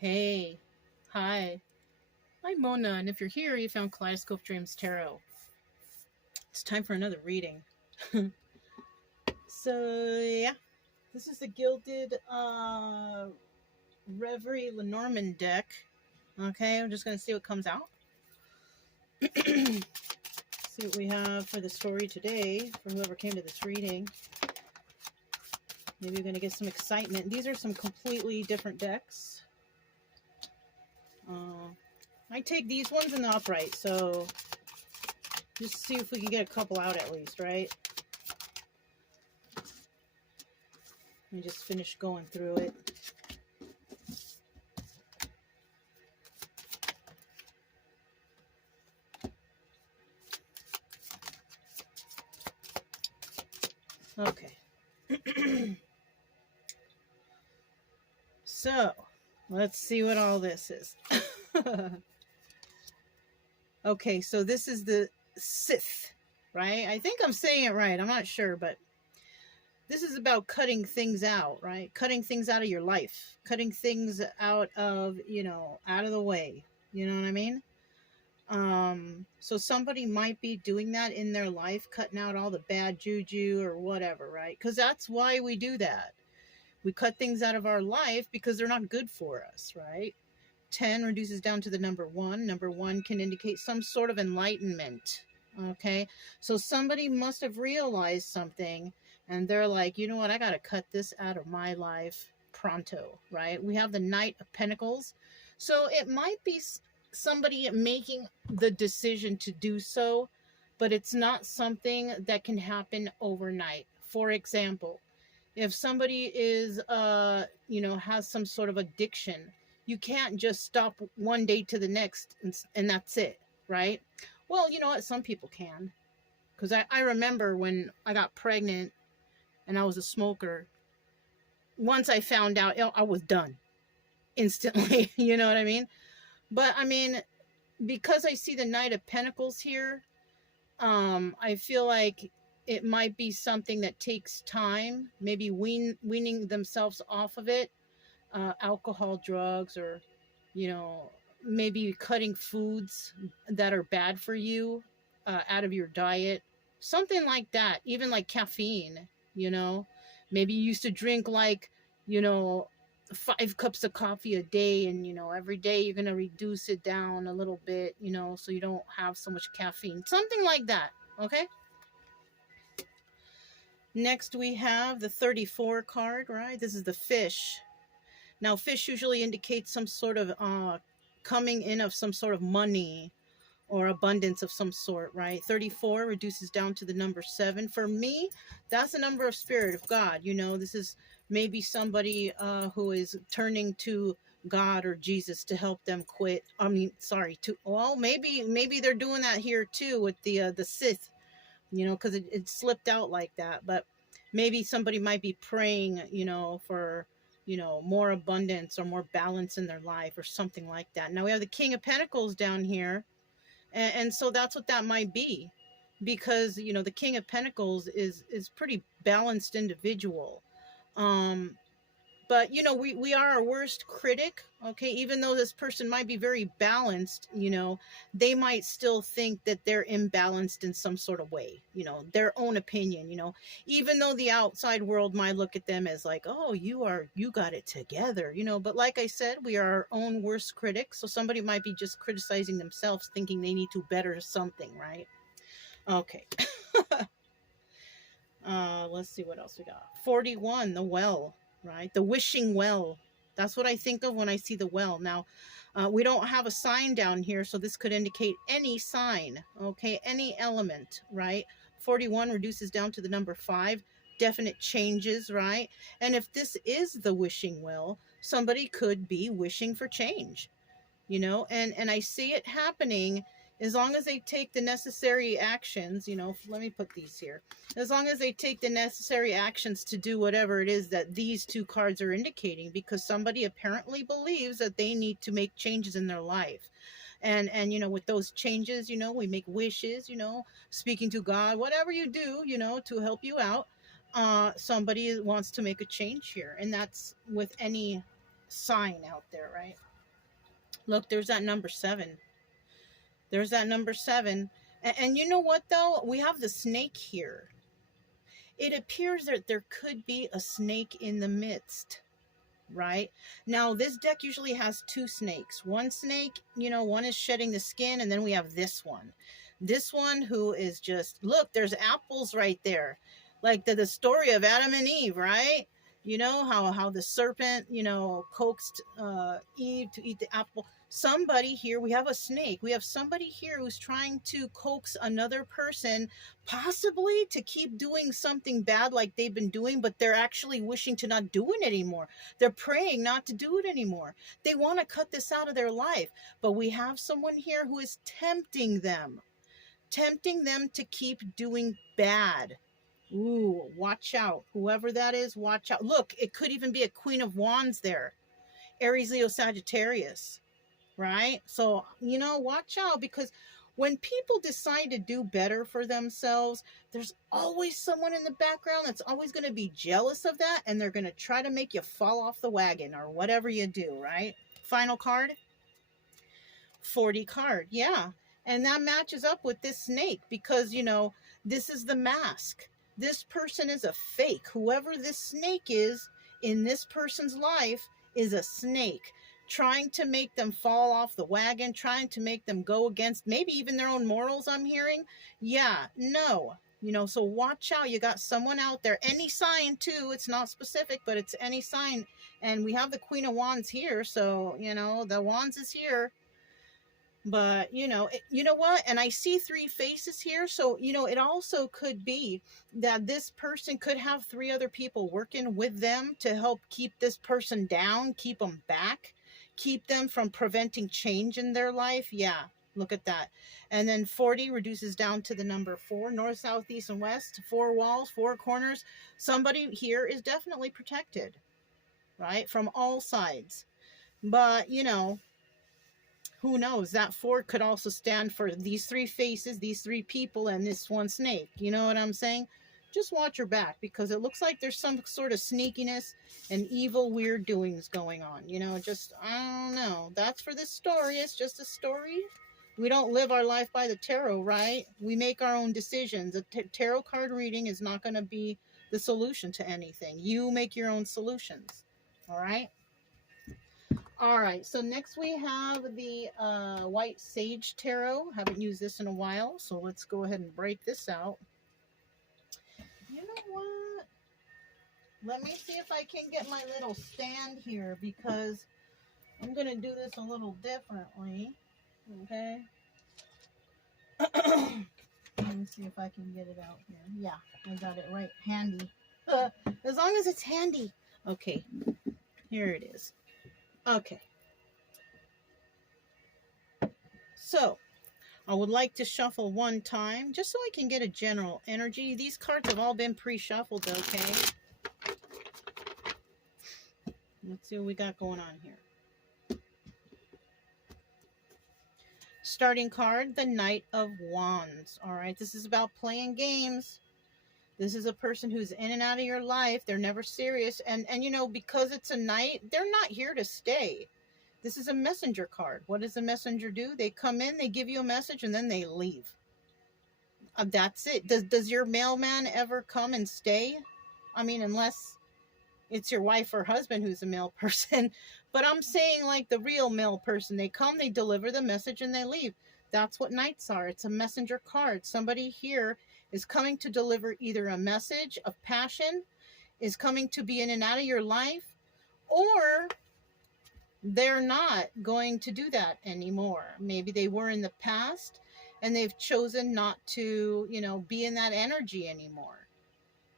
Hey, hi, I'm Mona, and if you're here, you found Kaleidoscope Dreams Tarot. It's time for another reading. So, yeah, this is the Gilded Reverie Lenormand deck. Okay, I'm just going to see what comes out. See what we have for the story today for whoever came to this reading. Maybe we're going to get some excitement. These are some completely different decks. I take these ones in the upright, so just see if we can get a couple out at least, right? I just finished going through it. Okay. So, let's see what all this is. Okay, so this is the Sith, right? I think I'm saying it right. I'm not sure, but this is about cutting things out, right? Cutting things out of your life. Cutting things out of, out of the way. You know what I mean? So somebody might be doing that in their life, cutting out all the bad juju or whatever, right? Because that's why we do that. We cut things out of our life because they're not good for us, right? 10 reduces down to the number 1. Number 1 can indicate some sort of enlightenment, okay? So somebody must have realized something, and they're like, you know what, I got to cut this out of my life pronto, right? We have the Knight of Pentacles. So it might be somebody making the decision to do so, but it's not something that can happen overnight. For example, if somebody is has some sort of addiction, you can't just stop one day to the next and that's it, right? Well, you know what, some people can, because I remember when I got pregnant and I was a smoker. Once I found out, I was done instantly. You know what I mean? But I mean, because I see the Knight of Pentacles here, I feel like it might be something that takes time, maybe weaning themselves off of it, alcohol, drugs, or, maybe cutting foods that are bad for you out of your diet, something like that. Even like caffeine, maybe you used to drink like, 5 cups of coffee a day, and every day you're going to reduce it down a little bit, so you don't have so much caffeine, something like that. Okay. Next we have the 34 card, right? This is the Fish. Now, fish usually indicates some sort of coming in of some sort of money or abundance of some sort, right? 34 reduces down to the number 7. For me, that's the number of Spirit of God. This is maybe somebody who is turning to God or Jesus to help them quit. Maybe they're doing that here too with the Sith, because it slipped out like that. But maybe somebody might be praying, for more abundance or more balance in their life or something like that. Now we have the King of Pentacles down here. And so that's what that might be, because, the King of Pentacles is pretty balanced individual. But, we are our worst critic. Okay. Even though this person might be very balanced, they might still think that they're imbalanced in some sort of way, their own opinion, even though the outside world might look at them as like, oh, you got it together, but like I said, we are our own worst critics. So somebody might be just criticizing themselves, thinking they need to better something, right? Okay. Let's see what else we got. 41, the Well, right? The wishing well. That's what I think of when I see the well. Now, we don't have a sign down here, so this could indicate any sign, okay? Any element, right? 41 reduces down to the number 5. Definite changes, right? And if this is the wishing well, somebody could be wishing for change, and I see it happening as long as they take the necessary actions. Let me put these here. As long as they take the necessary actions to do whatever it is that these two cards are indicating, because somebody apparently believes that they need to make changes in their life. And with those changes, we make wishes, speaking to God, whatever you do, to help you out. Somebody wants to make a change here, and that's with any sign out there, right? Look, there's that number 7. There's that number 7. And you know what, though? We have the snake here. It appears that there could be a snake in the midst, right? Now, this deck usually has 2 snakes. One snake, one is shedding the skin, and then we have this one. This one who is just, look, there's apples right there. Like the story of Adam and Eve, right? You know, how the serpent, coaxed Eve to eat the apple. Somebody here, we have a snake. We have somebody here who's trying to coax another person, possibly to keep doing something bad like they've been doing, but they're actually wishing to not do it anymore. They're praying not to do it anymore. They want to cut this out of their life. But we have someone here who is tempting them to keep doing bad. Ooh, watch out. Whoever that is, watch out. Look, it could even be a Queen of Wands there. Aries, Leo, Sagittarius, right? So, watch out, because when people decide to do better for themselves, there's always someone in the background that's always going to be jealous of that, and they're going to try to make you fall off the wagon or whatever you do, right? Final card, 40 card. Yeah. And that matches up with this snake because, this is the mask. This person is a fake. Whoever this snake is in this person's life is a snake, trying to make them fall off the wagon, trying to make them go against maybe even their own morals, I'm hearing. Yeah, no. So watch out. You got someone out there. Any sign, too. It's not specific, but it's any sign. And we have the Queen of Wands here. So, the Wands is here. But, you know what? And I see 3 faces here. So, it also could be that this person could have 3 other people working with them to help keep this person down, keep them back, keep them from preventing change in their life. Yeah, look at that. And then 40 reduces down to the number 4, north, south, east, and west, 4 walls, 4 corners. Somebody here is definitely protected, right? From all sides. But, who knows? That 4 could also stand for these 3 faces, these 3 people, and this one snake. You know what I'm saying? Just watch your back, because it looks like there's some sort of sneakiness and evil, weird doings going on. I don't know. That's for this story. It's just a story. We don't live our life by the tarot, right? We make our own decisions. A tarot card reading is not going to be the solution to anything. You make your own solutions. All right? All right, so next we have the White Sage Tarot. Haven't used this in a while, so let's go ahead and break this out. You know what? Let me see if I can get my little stand here, because I'm going to do this a little differently. Okay? Let me see if I can get it out here. Yeah, I got it right handy. As long as it's handy. Okay, here it is. Okay, so I would like to shuffle 1 time just so I can get a general energy. These cards have all been pre-shuffled, okay? Let's see what we got going on here. Starting card, the Knight of Wands. All right, this is about playing games. This is a person who's in and out of your life. They're never serious. And because it's a knight, they're not here to stay. This is a messenger card. What does a messenger do? They come in, they give you a message, and then they leave. That's it. Does your mailman ever come and stay? I mean, unless it's your wife or husband who's a male person. But I'm saying like the real male person. They come, they deliver the message, and they leave. That's what knights are. It's a messenger card. Somebody here is coming to deliver either a message of passion, is coming to be in and out of your life, or they're not going to do that anymore. Maybe they were in the past and they've chosen not to, be in that energy anymore.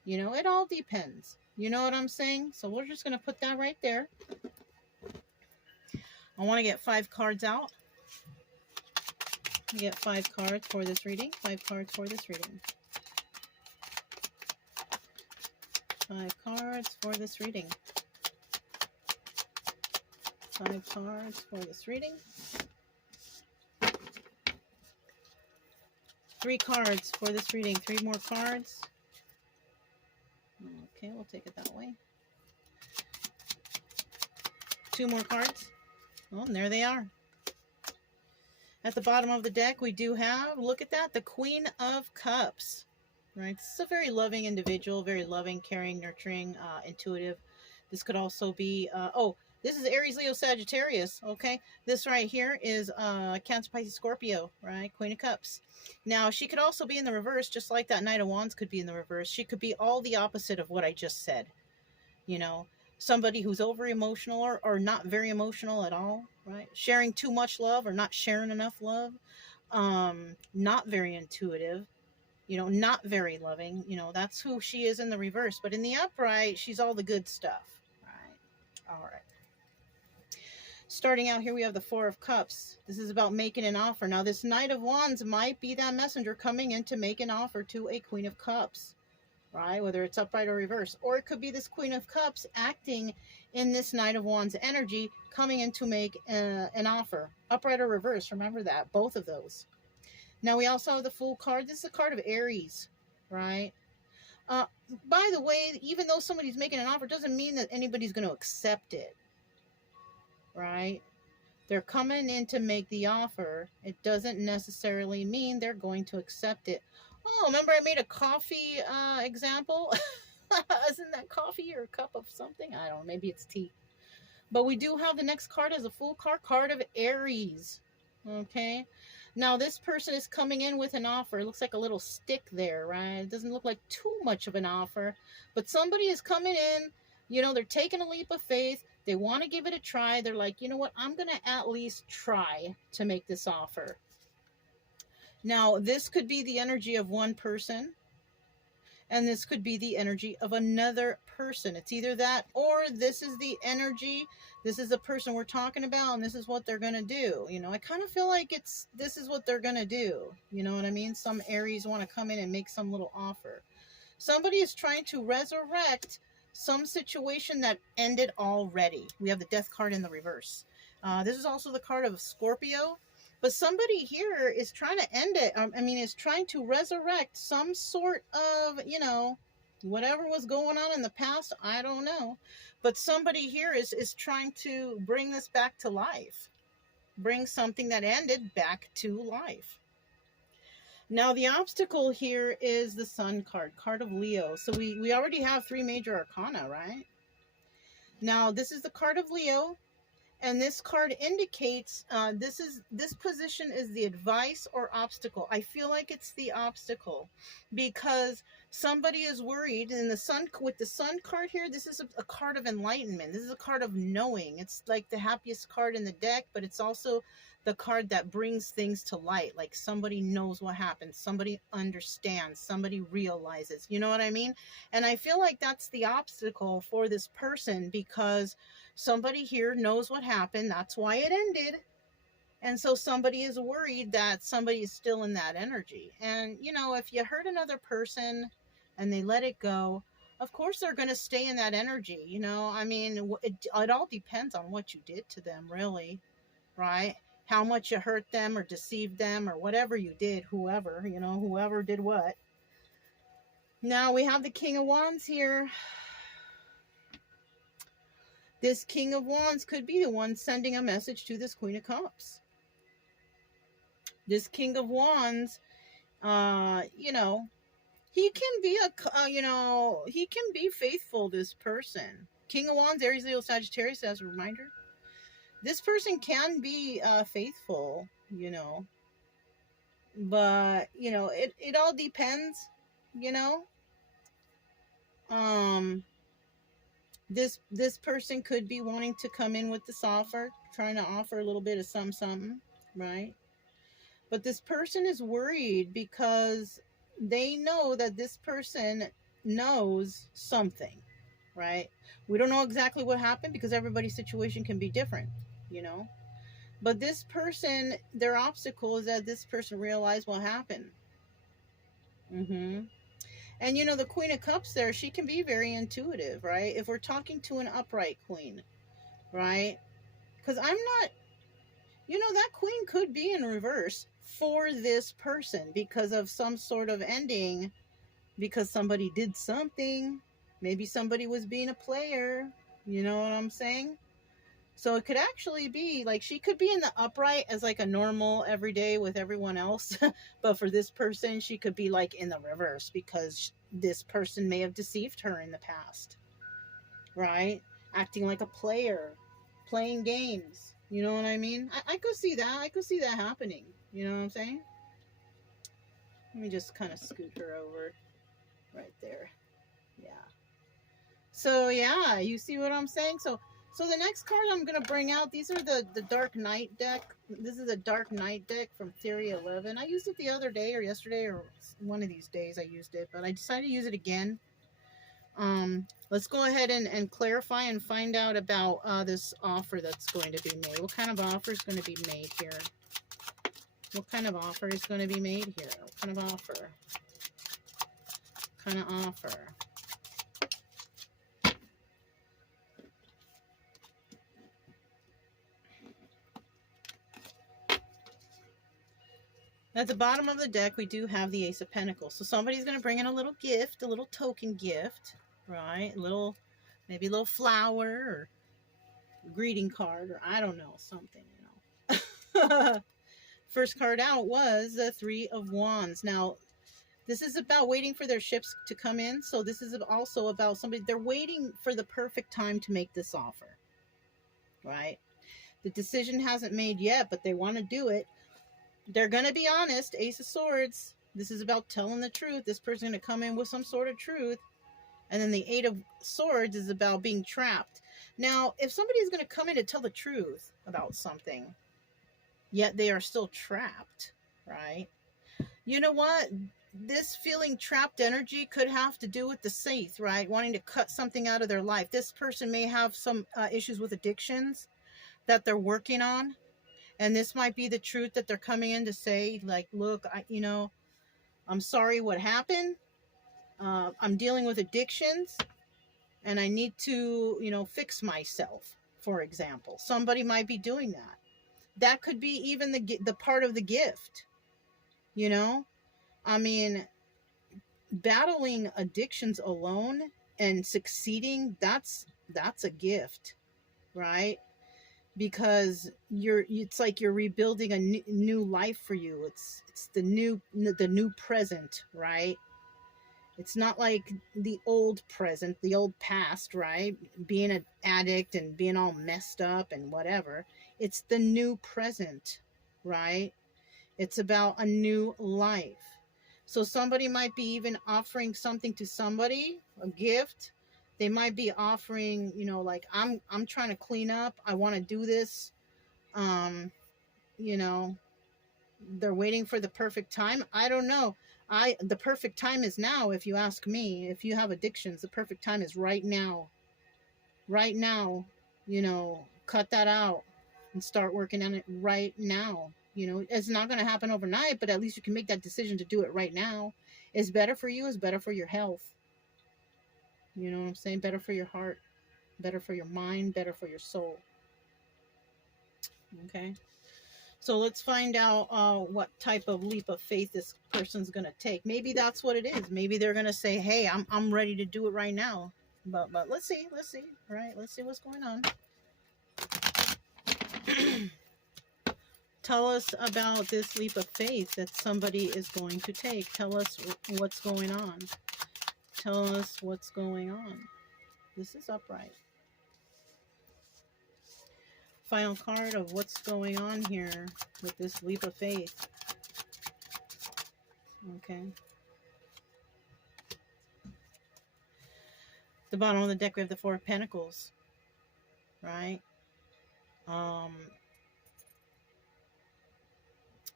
It all depends. You know what I'm saying? So we're just going to put that right there. I want to get 5 cards out. Get 5 cards for this reading. 5 cards for this reading. 5 cards for this reading. 5 cards for this reading. 3 cards for this reading. 3 more cards. Okay, we'll take it that way. 2 more cards. Oh, and there they are. At the bottom of the deck, we do have, look at that, the Queen of Cups. Right? This is a very loving individual, very loving, caring, nurturing, intuitive. This could also be, this is Aries, Leo, Sagittarius, okay? This right here is Cancer, Pisces, Scorpio, right? Queen of Cups. Now, she could also be in the reverse, just like that Knight of Wands could be in the reverse. She could be all the opposite of what I just said, you know? Somebody who's over emotional or not very emotional at all, right? Sharing too much love or not sharing enough love. Not very intuitive, not very loving. That's who she is in the reverse. But in the upright, she's all the good stuff, right? All right. Starting out here, we have the Four of Cups. This is about making an offer. Now, this Knight of Wands might be that messenger coming in to make an offer to a Queen of Cups, right? Whether it's upright or reverse. Or it could be this Queen of Cups acting in this Knight of Wands energy, coming in to make an offer. Upright or reverse, remember that. Both of those. Now, we also have the Fool card. This is a card of Aries, right? By the way, even though somebody's making an offer, doesn't mean that anybody's going to accept it, right? They're coming in to make the offer. It doesn't necessarily mean they're going to accept it. Oh, remember I made a coffee example? Isn't that coffee or a cup of something? I don't know. Maybe it's tea. But we do have the next card as a Fool card of Aries. Okay. Now, this person is coming in with an offer. It looks like a little stick there, right? It doesn't look like too much of an offer. But somebody is coming in. They're taking a leap of faith. They want to give it a try. They're like, you know what? I'm going to at least try to make this offer. Now, this could be the energy of one person. And this could be the energy of another person. It's either that or this is the energy. This is the person we're talking about and this is what they're going to do. I kind of feel like this is what they're going to do. You know what I mean? Some Aries want to come in and make some little offer. Somebody is trying to resurrect some situation that ended already. We have the Death card in the reverse. This is also the card of Scorpio. But somebody here is trying to end it. Is trying to resurrect some sort of, whatever was going on in the past. I don't know. But somebody here is trying to bring this back to life. Bring something that ended back to life. Now, the obstacle here is the Sun card of Leo. So we already have 3 major arcana, right? Now, this is the card of Leo. And this card indicates this position is the advice or obstacle. I feel like it's the obstacle because somebody is worried. And with the Sun card here, this is a card of enlightenment. This is a card of knowing. It's like the happiest card in the deck, but it's also the card that brings things to light. Like somebody knows what happened. Somebody understands. Somebody realizes. You know what I mean? And I feel like that's the obstacle for this person because somebody here knows what happened. That's why it ended. And so somebody is worried that somebody is still in that energy. And, if you hurt another person and they let it go, of course they're going to stay in that energy. It all depends on what you did to them, really, right? How much you hurt them or deceived them or whatever you did, whoever did what. Now we have the King of Wands here. This King of Wands could be the one sending a message to this Queen of Cups. This King of Wands, he can be he can be faithful, this person. King of Wands, Aries, Leo, Sagittarius, as a reminder. This person can be faithful, but, it all depends, This person could be wanting to come in with this offer, trying to offer a little bit of something, right? But this person is worried because they know that this person knows something, right? We don't know exactly what happened because everybody's situation can be different, But this person, their obstacle is that this person realized what happened. And, the Queen of Cups there, she can be very intuitive, right? If we're talking to an upright queen, right? Because I'm not, that queen could be in reverse for this person because of some sort of ending, because somebody did something. Maybe somebody was being a player. You know what I'm saying? So it could actually be like she could be in the upright as like a normal everyday with everyone else. But for this person, she could be like in the reverse because this person may have deceived her in the past, right? Acting like a player, playing games. You know what I mean? I could see that. I could see that happening. You know what I'm saying? Let me just kind of scoot her over right there. Yeah. So yeah, you see what I'm saying? So the next card I'm gonna bring out, these are the Dark Knight deck. This is a Dark Knight deck from Theory 11. I used it the other day or yesterday or one of these days I used it, but I decided to use it again. Let's go ahead and clarify and find out about this offer that's going to be made. What kind of offer is going to be made here? What kind of offer is going to be made here? What kind of offer? What kind of offer? At the bottom of the deck, we do have the Ace of Pentacles. So somebody's going to bring in a little gift, a little token gift, right? Maybe a little flower or greeting card, or I don't know, something, you know. First card out was the Three of Wands. Now, this is about waiting for their ships to come in. So this is also about somebody, they're waiting for the perfect time to make this offer, right? The decision hasn't made yet, but they want to do it. They're going to be honest. Ace of Swords. This is about telling the truth. This person's going to come in with some sort of truth. And then the Eight of Swords is about being trapped. Now, if somebody is going to come in to tell the truth about something, yet they are still trapped, right? You know what? This feeling trapped energy could have to do with the Saint, right? Wanting to cut something out of their life. This person may have some issues with addictions that they're working on. And this might be the truth that they're coming in to say, like, look, I'm sorry what happened. I'm dealing with addictions and I need to, fix myself, for example. Somebody might be doing that. That could be even the part of the gift, I mean, battling addictions alone and succeeding, that's a gift, right? Because it's like you're rebuilding a new life for you. It's the new present, right? It's not like the old present, the old past, right? Being an addict and being all messed up and whatever. It's the new present, right? It's about a new life. So somebody might be even offering something to somebody, a gift. They might be offering, like, I'm trying to clean up. I want to do this. They're waiting for the perfect time. I don't know. The perfect time is now, if you ask me. If you have addictions, the perfect time is right now. Right now, cut that out and start working on it right now. It's not going to happen overnight, but at least you can make that decision to do it right now. It's better for you. It's better for your health. You know what I'm saying? Better for your heart, better for your mind, better for your soul. Okay. So let's find out what type of leap of faith this person's going to take. Maybe that's what it is. Maybe they're going to say, hey, I'm ready to do it right now. But let's see. Right? Let's see what's going on. Tell us about this leap of faith that somebody is going to take. Tell us what's going on. Tell us what's going on. This is upright. Final card of what's going on here with this leap of faith. Okay. The bottom of the deck, we have the Four of Pentacles. Right?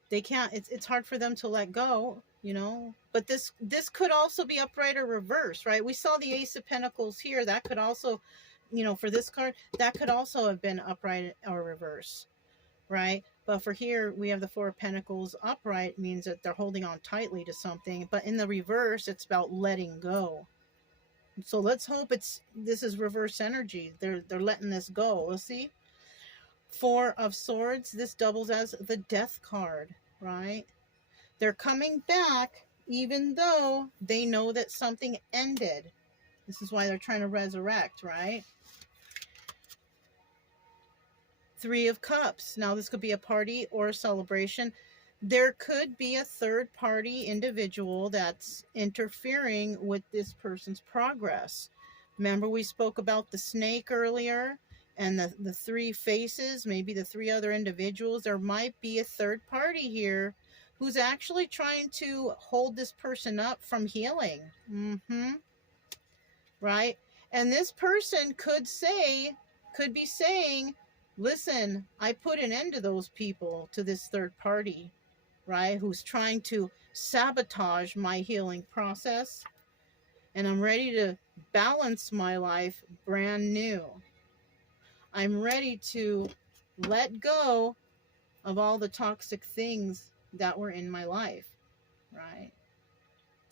They can't, it's hard for them to let go, but this could also be upright or reverse, right? We saw the Ace of Pentacles here. That could also, for this card, that could also have been upright or reverse, right? But for here, we have the Four of Pentacles. Upright means that they're holding on tightly to something, but in the reverse, it's about letting go. So let's hope this is reverse energy. They're letting this go. We'll see. Four of Swords, this doubles as the Death card, right? They're coming back even though they know that something ended. This is why they're trying to resurrect, right? Three of Cups. Now, this could be a party or a celebration. There could be a third party individual that's interfering with this person's progress. Remember, we spoke about the snake earlier and the three faces, maybe the three other individuals. There might be a third party here who's actually trying to hold this person up from healing. Right? And this person could be saying, listen, I put an end to those people, to this third party, right? Who's trying to sabotage my healing process. And I'm ready to balance my life brand new. I'm ready to let go of all the toxic things that were in my life, right?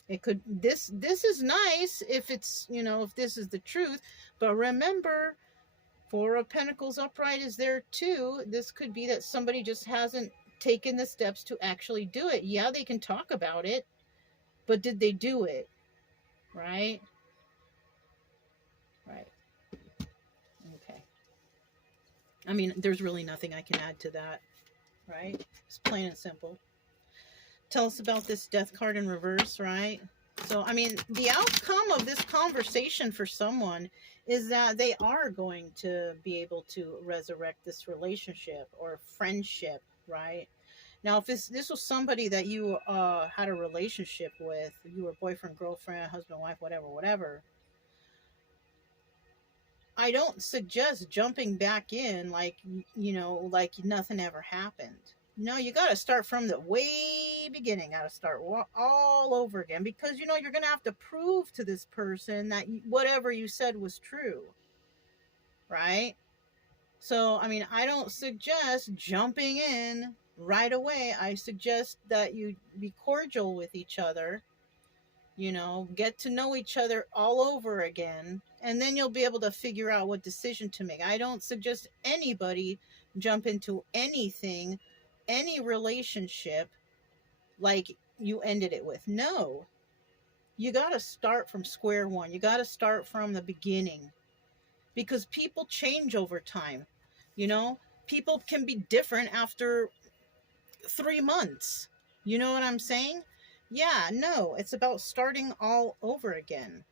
It could, this is nice if it's, if this is the truth, but remember, Four of Pentacles upright is there too. This could be that somebody just hasn't taken the steps to actually do it. Yeah, they can talk about it, but did they do it? Right? Right. Okay. I mean, there's really nothing I can add to that, right? It's plain and simple. Tell us about this Death card in reverse, right? So, I mean, the outcome of this conversation for someone is that they are going to be able to resurrect this relationship or friendship, right? Now, if this was somebody that you had a relationship with, you were boyfriend, girlfriend, husband, wife, whatever, I don't suggest jumping back in like nothing ever happened. No, you got to start from the way beginning. Got to start all over again, because you're going to have to prove to this person that whatever you said was true, right? So, I mean, I don't suggest jumping in right away. I suggest that you be cordial with each other, get to know each other all over again, and then you'll be able to figure out what decision to make. I don't suggest anybody jump into anything, any relationship like you ended it with. No, you got to start from square one. You got to start from the beginning, because people change over time. People can be different after 3 months. You know what I'm saying? Yeah, no, it's about starting all over again.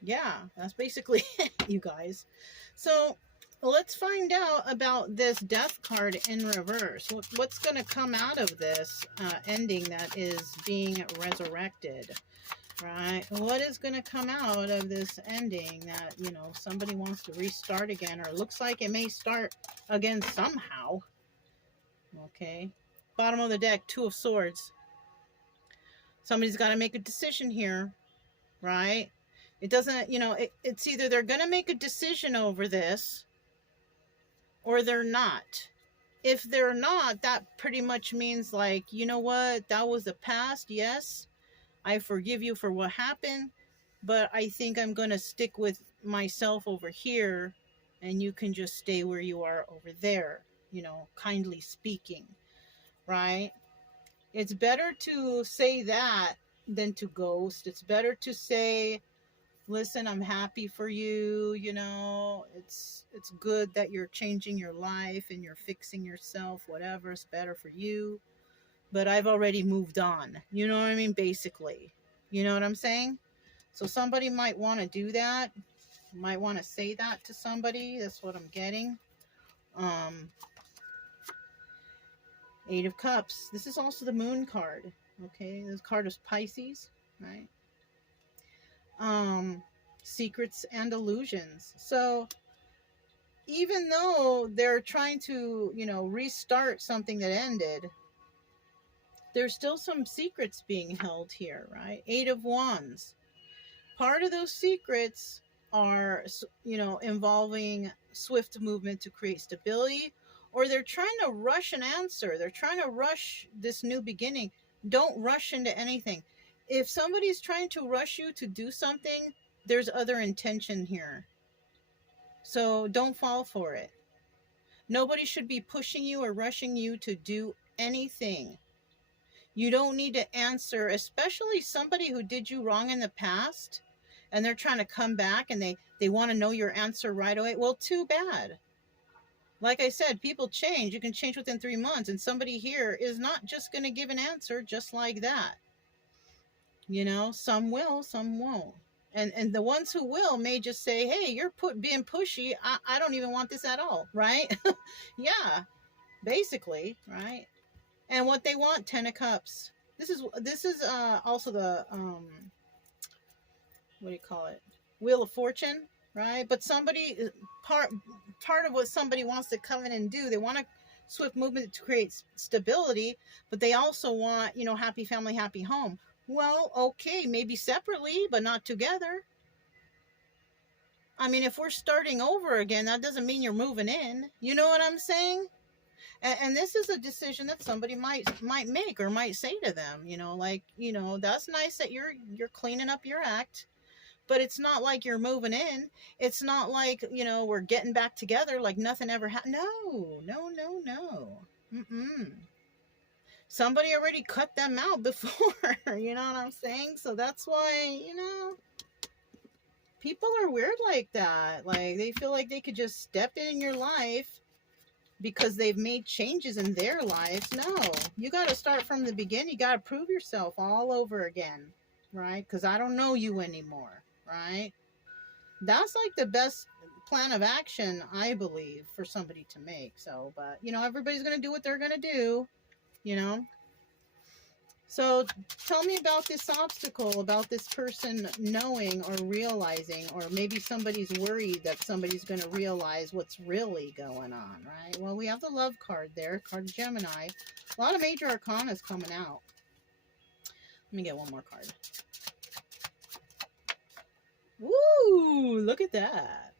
Yeah, that's basically it, you guys. So let's find out about this Death card in reverse. What's going to come out of this ending that is being resurrected, right? What is going to come out of this ending that, somebody wants to restart again, or looks like it may start again somehow? Okay. Bottom of the deck, Two of Swords. Somebody's got to make a decision here, right? It doesn't, it's either they're going to make a decision over this or they're not. If they're not, that pretty much means like, you know what, that was the past. Yes, I forgive you for what happened, but I think I'm going to stick with myself over here, and you can just stay where you are over there, kindly speaking, right? It's better to say that than to ghost. It's better to say, listen, I'm happy for you, it's good that you're changing your life and you're fixing yourself, whatever, it's better for you, but I've already moved on. You know what I mean? Basically, you know what I'm saying? So somebody might want to do that, might want to say that to somebody. That's what I'm getting. Eight of Cups. This is also the Moon card. Okay, this card is Pisces, right? Secrets and illusions. So even though they're trying to, restart something that ended, there's still some secrets being held here, right? Eight of Wands. Part of those secrets are, involving swift movement to create stability, or they're trying to rush an answer. They're trying to rush this new beginning. Don't rush into anything. If somebody's trying to rush you to do something, there's other intention here. So don't fall for it. Nobody should be pushing you or rushing you to do anything. You don't need to answer, especially somebody who did you wrong in the past. and they're trying to come back and they want to know your answer right away. Well, too bad. Like I said, people change. You can change within 3 months, and somebody here is not just going to give an answer just like that. You know, some will, some won't. And the ones who will may just say, hey, you're being pushy. I don't even want this at all, right? Yeah, basically, right? And what they want, 10 of Cups. This is also the what do you call it? Wheel of Fortune, right? But somebody part of what somebody wants to come in and do, they want a swift movement to create stability, but they also want, you know, happy family, happy home. Well, okay, maybe separately, but not together. I mean, if we're starting over again, that doesn't mean you're moving in. You know what I'm saying? And this is a decision that somebody might make or might say to them, you know, like, you know, that's nice that you're cleaning up your act, but it's not like you're moving in. It's not like, you know, we're getting back together like nothing ever happened. No. Mm-mm. Somebody already cut them out before, you know what I'm saying? So that's why, you know, people are weird like that. Like, they feel like they could just step in your life because they've made changes in their lives. No, you got to start from the beginning. You got to prove yourself all over again, right? Because I don't know you anymore, right? That's like the best plan of action, I believe, for somebody to make. So, but, you know, everybody's going to do what they're going to do, you know? So tell me about this obstacle, about this person knowing or realizing, or maybe somebody's worried that somebody's going to realize what's really going on, right? Well, we have the love card there, card of Gemini. A lot of major arcana is coming out. Let me get one more card. Woo! Look at that.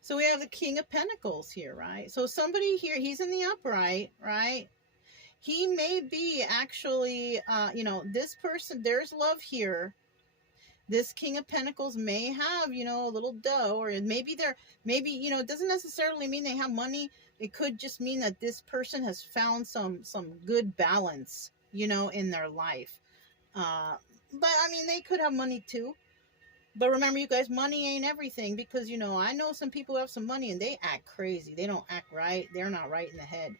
So we have the King of Pentacles here, right? So somebody here, he's in the upright, right? He may be actually, you know, this person, there's love here. This King of Pentacles may have, you know, a little dough, or maybe maybe, you know, it doesn't necessarily mean they have money. It could just mean that this person has found some good balance, you know, in their life. But I mean, they could have money too. But remember, you guys, money ain't everything, because, you know, I know some people who have some money and they act crazy. They don't act right. They're not right in the head.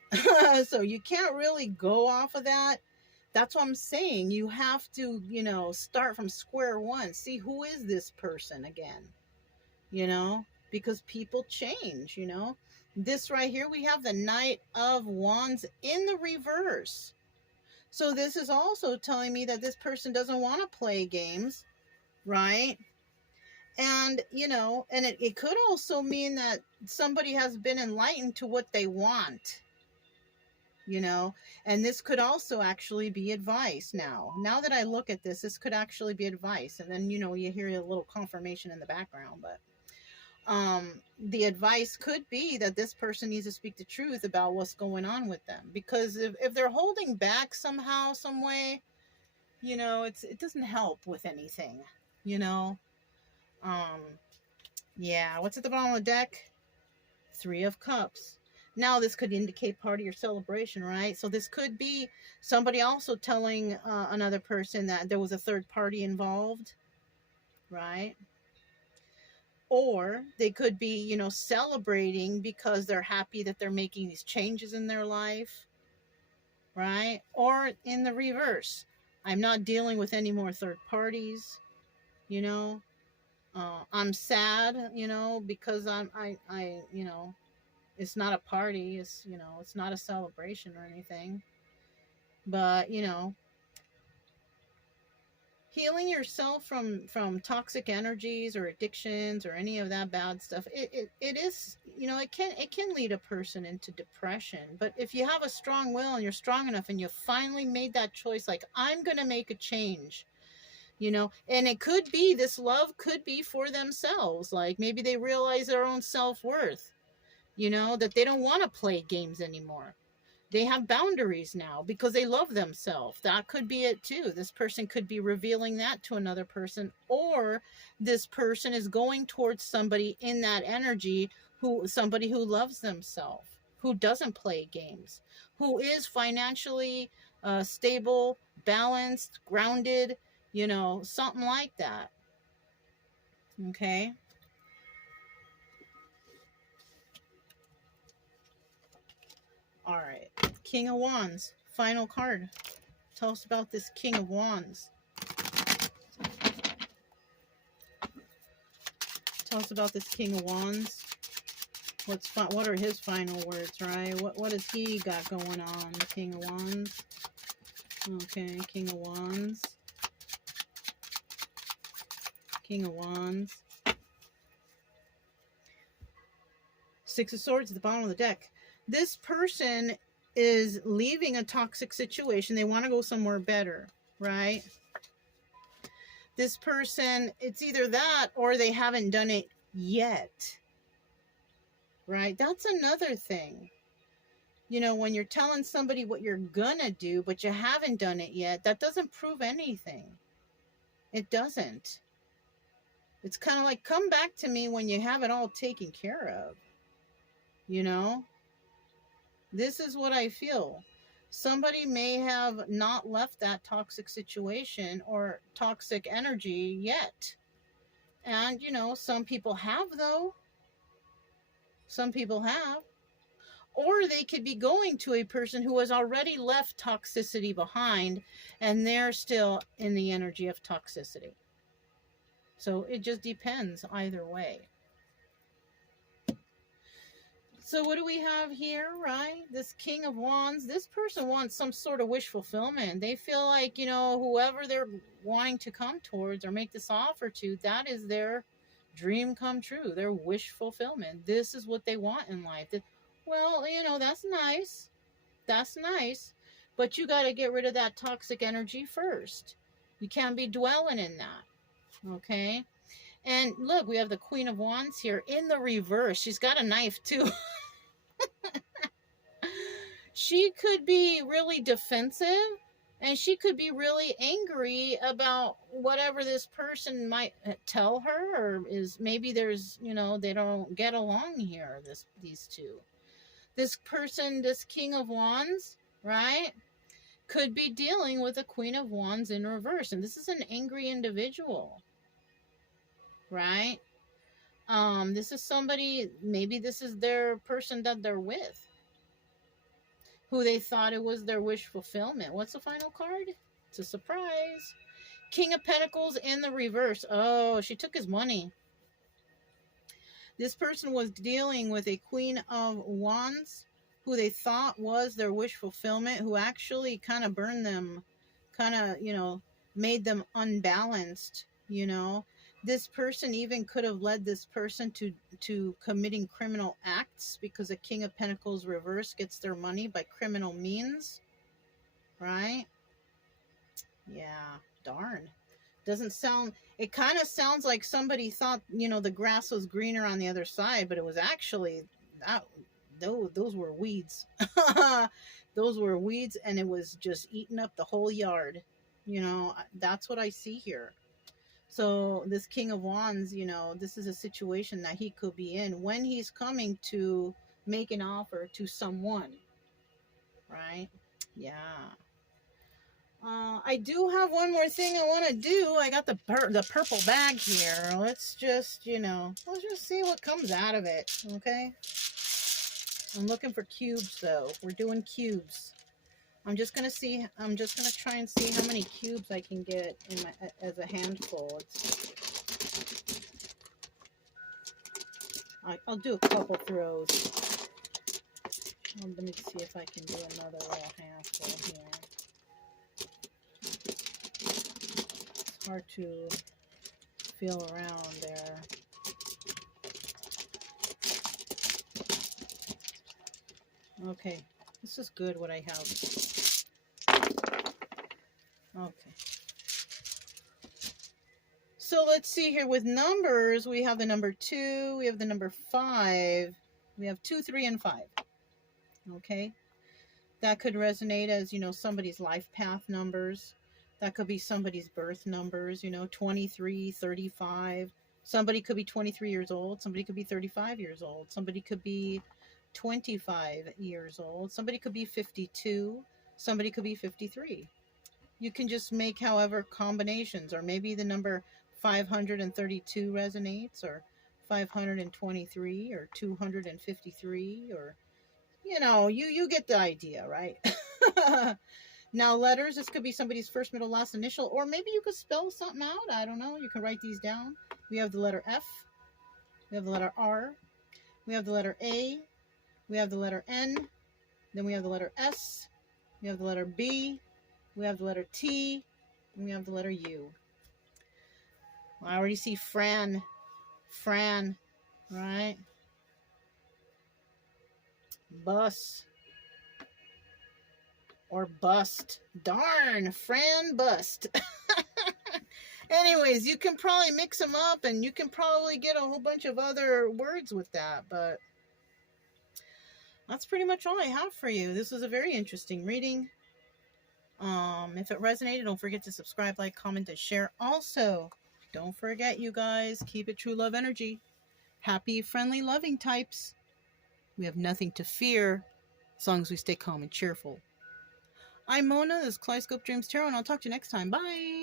So you can't really go off of that. That's what I'm saying. You have to, you know, start from square one. See, who is this person again? You know, because people change, you know. This right here, we have the Knight of Wands in the reverse. So this is also telling me that this person doesn't want to play games, right? And, you know, and it could also mean that somebody has been enlightened to what they want, you know, and this could also actually be advice. Now that I look at this could actually be advice. And then, you know, you hear a little confirmation in the background, but the advice could be that this person needs to speak the truth about what's going on with them, because if they're holding back somehow, some way, you know, it doesn't help with anything, you know. Yeah, what's at the bottom of the deck? 3 of Cups. Now this could indicate part of your celebration, right? So this could be somebody also telling another person that there was a third party involved, right? Or they could be, you know, celebrating because they're happy that they're making these changes in their life, right? Or in the reverse, I'm not dealing with any more third parties, you know. I'm sad, you know, because I you know, it's not a party, it's, you know, it's not a celebration or anything. But, you know, healing yourself from toxic energies or addictions or any of that bad stuff, it is, you know, it can lead a person into depression. But if you have a strong will and you're strong enough and you finally made that choice, like, I'm gonna make a change, you know, and it could be, this love could be for themselves. Like, maybe they realize their own self-worth, you know, that they don't want to play games anymore. They have boundaries now because they love themselves. That could be it too. This person could be revealing that to another person, or this person is going towards somebody in that energy, somebody who loves themselves, who doesn't play games, who is financially stable, balanced, grounded, You know, something like that. Okay. All right. King of Wands. Final card. Tell us about this King of Wands. Tell us about this King of Wands. What are his final words, right? What has he got going on? The King of Wands. Okay, King of Wands. King of Wands. Six of Swords at the bottom of the deck. This person is leaving a toxic situation. They want to go somewhere better, right? This person, it's either that or they haven't done it yet, right? That's another thing. You know, when you're telling somebody what you're gonna do, but you haven't done it yet, that doesn't prove anything. It doesn't. It's kind of like, come back to me when you have it all taken care of. You know? This is what I feel. Somebody may have not left that toxic situation or toxic energy yet. And, you know, some people have, though. Some people have. Or they could be going to a person who has already left toxicity behind and they're still in the energy of toxicity. So it just depends either way. So what do we have here, right? This King of Wands. This person wants some sort of wish fulfillment. They feel like, you know, whoever they're wanting to come towards or make this offer to, that is their dream come true, their wish fulfillment. This is what they want in life. Well, you know, that's nice. That's nice. But you got to get rid of that toxic energy first. You can't be dwelling in that. Okay? And look, we have the Queen of Wands here in the reverse. She's got a knife too. She could be really defensive and she could be really angry about whatever this person might tell her, or is maybe there's, you know, they don't get along here, these two. This person, this King of Wands, right, could be dealing with a Queen of Wands in reverse. And this is an angry individual, right? This is somebody, maybe this is their person that they're with, who they thought it was their wish fulfillment. What's the final card? It's a surprise. King of Pentacles in the reverse. Oh, she took his money. This person was dealing with a Queen of Wands who they thought was their wish fulfillment, who actually kind of burned them, kind of, you know, made them unbalanced, you know. This person even could have led this person to committing criminal acts, because a King of Pentacles reverse gets their money by criminal means, right? Yeah, darn. Doesn't sound, it kind of sounds like somebody thought, you know, the grass was greener on the other side, but it was actually, those were weeds. Those were weeds, and it was just eating up the whole yard. You know, that's what I see here. So this King of Wands, you know, this is a situation that he could be in when he's coming to make an offer to someone, right? Yeah. I do have one more thing I want to do. I got the purple bag here. Let's just, you know, let's just see what comes out of it, okay? I'm looking for cubes, though. We're doing cubes. I'm just gonna try and see how many cubes I can get in my as a handful. I'll do a couple throws. Let me see if I can do another little handful here. It's hard to feel around there. Okay, this is good what I have. Okay. So let's see here with numbers. We have the number 2, we have the number 5, we have 2, 3, and 5. Okay. That could resonate as, you know, somebody's life path numbers. That could be somebody's birth numbers, you know, 23, 35. Somebody could be 23 years old. Somebody could be 35 years old. Somebody could be 25 years old. Somebody could be 52. Somebody could be 53. You can just make however combinations, or maybe the number 532 resonates, or 523, or 253, or you get the idea, right? Now letters, this could be somebody's first, middle, last initial, or maybe you could spell something out. I don't know. You can write these down. We have the letter F, we have the letter R, we have the letter A, we have the letter N, then we have the letter S, we have the letter B, we have the letter T, and we have the letter U. I already see Fran, right? Bus or bust. Darn, Fran bust. Anyways, you can probably mix them up, and you can probably get a whole bunch of other words with that, but that's pretty much all I have for you. This was a very interesting reading. If it resonated, don't forget to subscribe, like, comment, and share. Also, don't forget, you guys, keep it true love energy. Happy, friendly, loving types. We have nothing to fear as long as we stay calm and cheerful. I'm Mona. This is Kaleidoscope Dreams Tarot, and I'll talk to you next time. Bye.